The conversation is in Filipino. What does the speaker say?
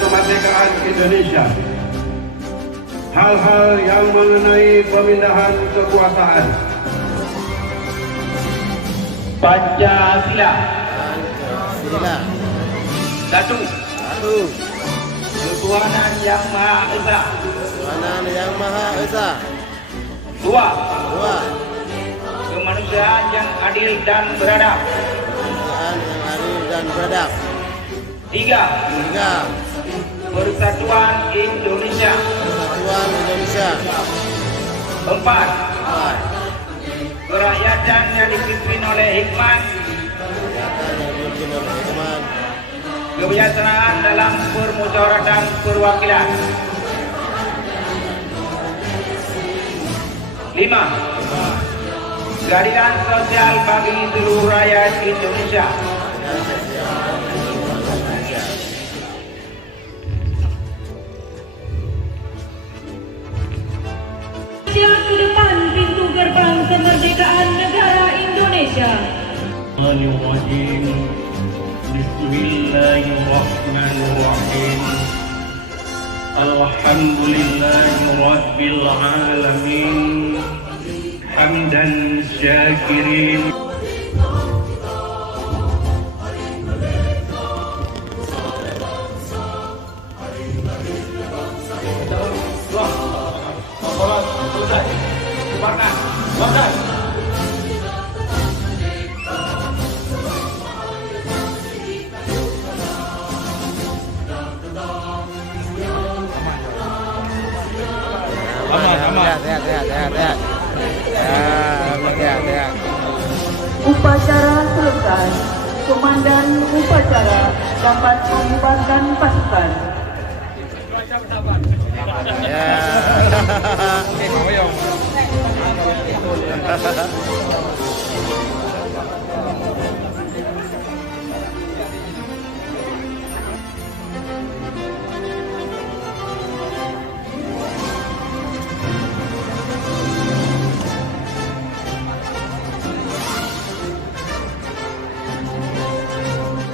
Kemerdekaan Indonesia, hal-hal yang mengenai pemindahan kekuasaan. Pancasila. Satu. Ketuhanan Yang Maha Esa. Dua. Kemanusiaan yang adil dan beradab. Tiga. Persatuan Indonesia. Empat. Kerakyatan yang dipimpin oleh hikmat, kebijaksanaan dalam permusyawaratan perwakilan. Lima. Keadilan sosial bagi seluruh rakyat Indonesia. Ke depan pintu gerbang kemerdekaan negara Indonesia. Bismillahirrahmanirrahim. Alhamdulillahirabbil alamin. Hamdan syakirin. Upacara selesai. Komandan upacara dapat membubarkan pasukan. Ya.